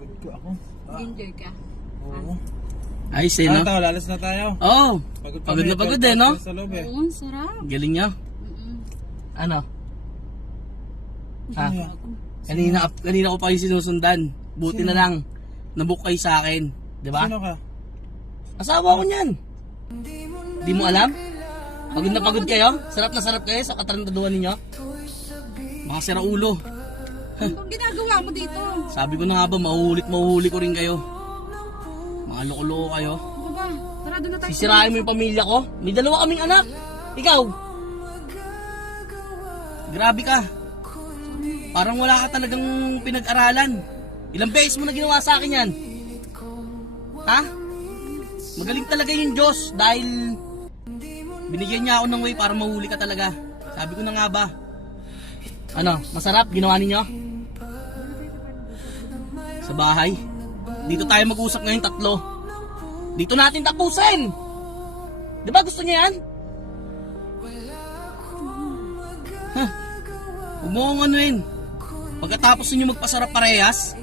Pagod ko ako. Enjoy ka. Oo. Ayos eh, no? Tayo, lalas na tayo. Oo. Pagod Pagod na pagod eh, no? Sa loob eh. Oo, ang sarap. Galing niya. Ano? Ha? Ano yan? Kanina ko pa yung sinusundan. Buti na lang. Nabook kayo sa akin. Diba? Sino ka? Asawa ko niyan. Di mo alam? Pagod na pagod kayo? Sarap na sarap kayo sa katarantaduhan ninyo? Mga sira ulo. Anong ginagawa mo dito? Sabi ko na nga ba, mahuhuli ko rin kayo. Mga loko-loko kayo. Ano ba? Tara, doon na tayo. Sisirain mo yung pamilya ko? May dalawa kaming anak. Ikaw? Grabe ka. Parang wala ka talagang pinag-aralan. Ilang beses mo na ginawa sa akin yan? Ha? Magaling talaga yung Diyos dahil binigyan niya ako ng way para mahuli ka talaga. Sabi ko na nga ba. Ano, masarap ginawa ninyo? Sa bahay. Dito tayo mag-usap ngayon tatlo. Dito natin tapusin. Di ba gusto niya yan? Huwag mo akong anuin. Pagkatapos ninyo magpasarap parehas,